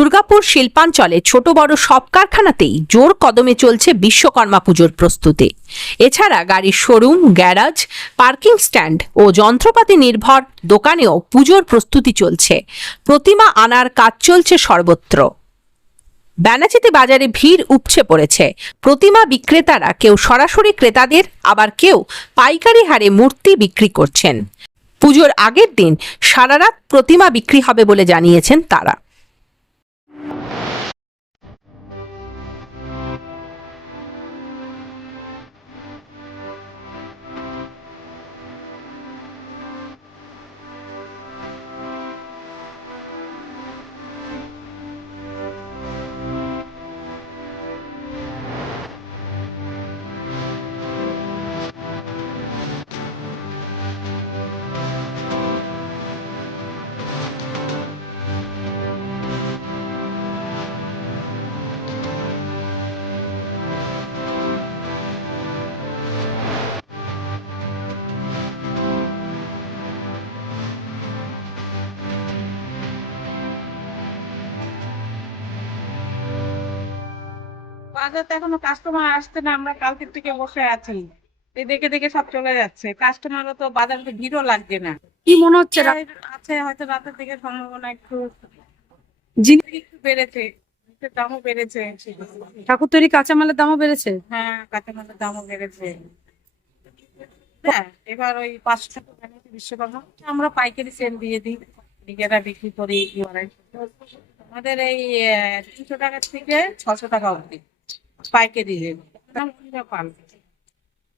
দুর্গাপুর শিল্পাঞ্চলে ছোট বড় সব কারখানাতেই জোর কদমে চলছে বিশ্বকর্মা পুজোর প্রস্তুতি। এছাড়া গাড়ির শোরুম, গ্যারাজ, পার্কিং স্ট্যান্ড ও যন্ত্রপাতি নির্ভর দোকানেও পুজোর প্রস্তুতি চলছে। প্রতিমা আনার কাজ চলছে সর্বত্র। ব্যানাচিতে বাজারে ভিড় উপচে পড়েছে। প্রতিমা বিক্রেতারা কেউ সরাসরি ক্রেতাদের, আবার কেউ পাইকারি হারে মূর্তি বিক্রি করছেন। পুজোর আগের দিন সারা রাত প্রতিমা বিক্রি হবে বলে জানিয়েছেন তারা। বাজারতে এখনও কাস্টমার আসছে না আমরা কালকের থেকে বসে আছি। এই দেখে দেখে সব চলে যাচ্ছে। কাস্টমারও তো বাজারে ভিড়ও লাগছে না। কি মনে হচ্ছে আছে হয়তো রাতের দিকে সম্ভাবনা একটু জিনিস একটু বেড়েছে দামও বেড়েছে। ঠাকুর তৈরি কাঁচামালের দামও বেড়েছে? হ্যাঁ কাঁচামালের দামও বেড়েছে। হ্যাঁ এবার ওই পাঁচশো টাকা বিশ্বকর্মা আমরা পাইকারি সেল দিয়ে দিই। নিজেরা বিক্রি করি আমাদের এই তিনশো টাকা থেকে ছশো টাকা অবধি। পাইকারি রেট দাম কিভাবে পান